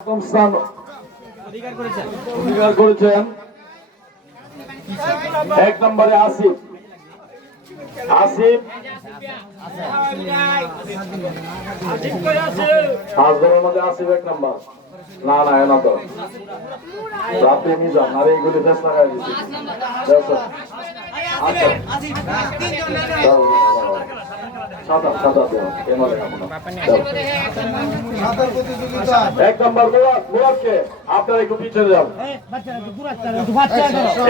স্থান অধিকার করেছেন। এক নম্বরে আসিফ হাসবের মধ্যে আসিফ এক নম্বর। না না এনা তো রাতে মিজান আর এইগুলি ফেসলা খাই দিচ্ছি। এক নম্বর মুরাদকে আপনারা একটু পিছনে যান।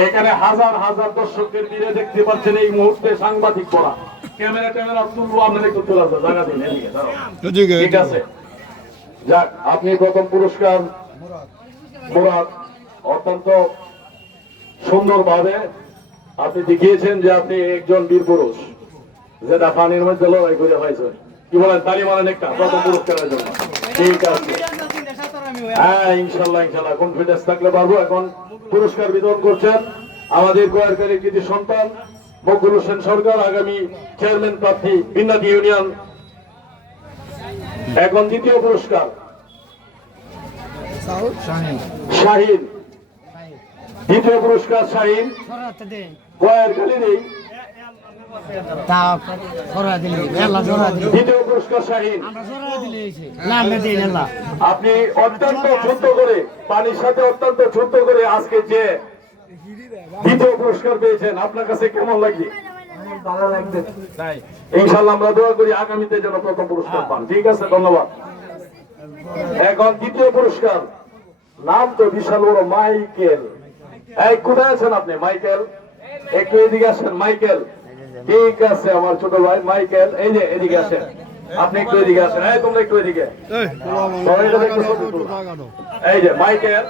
এখানে হাজার হাজার দর্শকের ভিড়ে দেখতে পাচ্ছেন এই মুহূর্তে সাংবাদিক পড়া ক্যামেরা ট্যামেরা তুলবো আপনারা একটু তোলা জায়গা দিন। ঠিক আছে, যাক আপনি প্রথম পুরস্কার মুরাদ অত্যন্ত সুন্দরভাবে আপনি দেখিয়েছেন যে আপনি একজন বীর পুরুষ যেটা পানির মধ্যে লড়াই করে হয়েছে। কি বলেন, তালি মারেন একটা প্রথম পুরস্কারের জন্য। ঠিক আছে, হ্যাঁ ইনশাল্লাহ ইনশাল্লাহ কনফিডেন্স থাকলে পারবো। এখন পুরস্কার বিতরণ করছেন আমাদের গোয়ারকারীর কৃতি সন্তান মকবুল হোসেন সরকার, আগামী চেয়ারম্যান প্রার্থী বিন্নাতি ইউনিয়ন। এখন দ্বিতীয় পুরস্কার শাহিন, দ্বিতীয় পুরস্কার শাহিন গোয়ারকারীর দ্বিতীয় পুরস্কার শাহিন। আপনি অত্যন্ত ছোট্ট করে পানির সাথে অত্যন্ত ছোট্ট করে আজকে যে দ্বিতীয় পুরস্কার পেয়েছেন, আপনার কাছে কেমন লাগছে? ভালো লাগছে। ইনশাআল্লাহ আমরা দোয়া করি আগামীতে যেন প্রথম পুরস্কার পান। ঠিক আছে, ধন্যবাদ। এখন দ্বিতীয় পুরস্কার, নাম তো বিশাল বড়, মাইকেল। এই কোথায় আছেন আপনি মাইকেল? একটু এদিকে আসেন মাইকেল। ঠিক আছে আমার ছোট ভাই মাইকেল, এই যে এদিকে আসেন, আপনি একটু এদিকে আসেন। এই তোমরা একটু এদিকে। এই যে মাইকেল,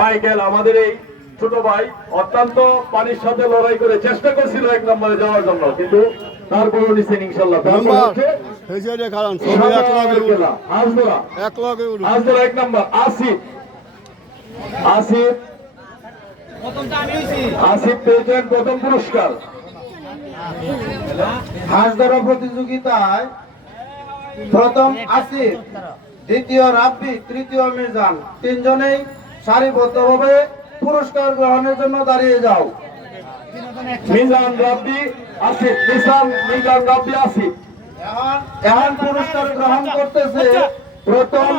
মাইকেল আমাদের এই ছোট ভাই অত্যন্ত পানির সাথে লড়াই করে চেষ্টা করছিল এক নম্বরে যাওয়ার জন্য, কিন্তু তারপরেও নিচ্ছেন ইনশাল্লাহ। এক নম্বর আসিফ, আসিফ পেয়েছেন প্রথম পুরস্কার। হাঁস ধরা প্রতিযোগিতায় প্রথম আসিফ, দ্বিতীয় রাব্বি, তৃতীয় মিজান, তিনজনেই সারিবদ্ধভাবে পুরস্কার গ্রহণের জন্য দাঁড়িয়ে যাও। মিজান রাব্বি আসিফ, মিজান রাব্বি আসিফ। এখন পুরস্কার গ্রহণ করতেছে প্রথম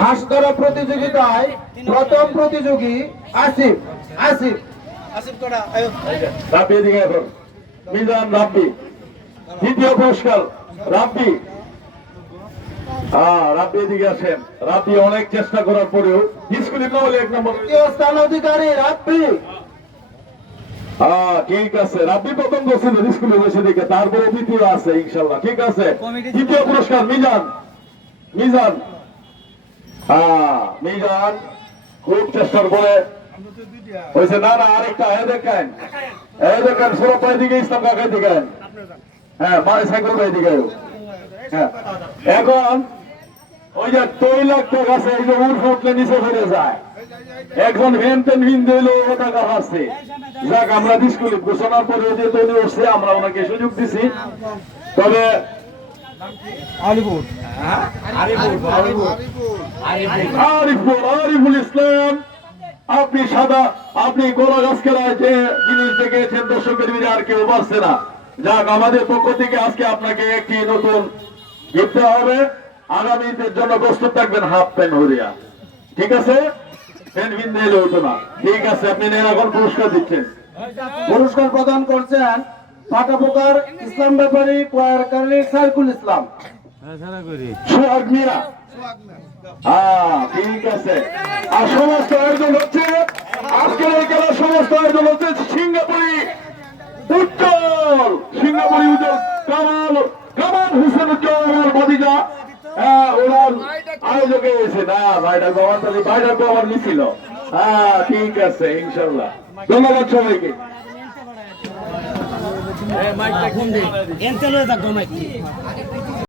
হাঁস ধরা প্রতিযোগিতায় প্রথম প্রতিযোগী আসিফ। আসিফ রাব্বি এদিকে এখন, মিজান রাব্বি। দ্বিতীয় পুরস্কার রাব্বি, রাব্বি এদিকে আসেন। রাব্বি অনেক চেষ্টা করার পরেও স্কুলে না হলে এক নম্বর স্থান অধিকারী রাব্বি। ঠিক আছে, রাব্বি প্রথম বসছিল স্কুলে বসে দেখে, তারপরে দ্বিতীয় আছে ইনশাল্লাহ। ঠিক আছে, তৃতীয় পুরস্কার মিজান, মিজান। মিজান খুব চেষ্টার পরে হয়েছে। না না আরেকটা দেখেন, দেখেন সৌরভ ভাই দিকে, ইসলাম কাকাই দিকেন। হ্যাঁ সাইকেল ভাই দিকে। হ্যাঁ এখন ওই যে তৈলাক্ত গাছে এই যে উঠলে নিচে ফেলে যায়, একজন ভেন টেন ভিন দিল টাকা হাসছে। যাক আমরা স্কুলে ঘোষণার পরে যে তৈরি উঠছে আমরা ওনাকে সুযোগ দিছি। তবে আরিফুল ইসলাম, আপনি সাদা, আপনি গোলা গাছ খেলায় যে জিনিস দেখেছেন দর্শকের ভিড়ে আর কেউ পারছে না। যাক আমাদের পক্ষ থেকে আজকে আপনাকে একটি নতুন গিফট হবে। আগামীদের জন্য প্রস্তুত থাকবেন হাফ প্যান্ট হরিয়া। ঠিক আছে, প্যান্ট ভিন্ন এলে হতো না। ঠিক আছে, আপনি এখন পুরস্কার দিচ্ছেন। পুরস্কার প্রদান করছেন পাটাপোকার ইসলাম ব্যাপারী কোয়ারকারী সাইকুল ইসলাম। সোহাগ মিয়া। ঠিক আছে, আর সমস্ত আয়োজন হচ্ছে আজকের এই খেলার সমস্ত আয়োজন হচ্ছে সিঙ্গাপুরি উজ্জ্বল, সিঙ্গাপুরি উজ্জ্বল কামাল হোসেন উজ্জ্বল আমার বাদিকা। ওনার আয়োজকে হয়েছে না ভাইটার বাবার তাহলে ভাইটার বাবার মিছিল। ঠিক আছে ইনশাল্লাহ, ধন্যবাদ সবাইকে।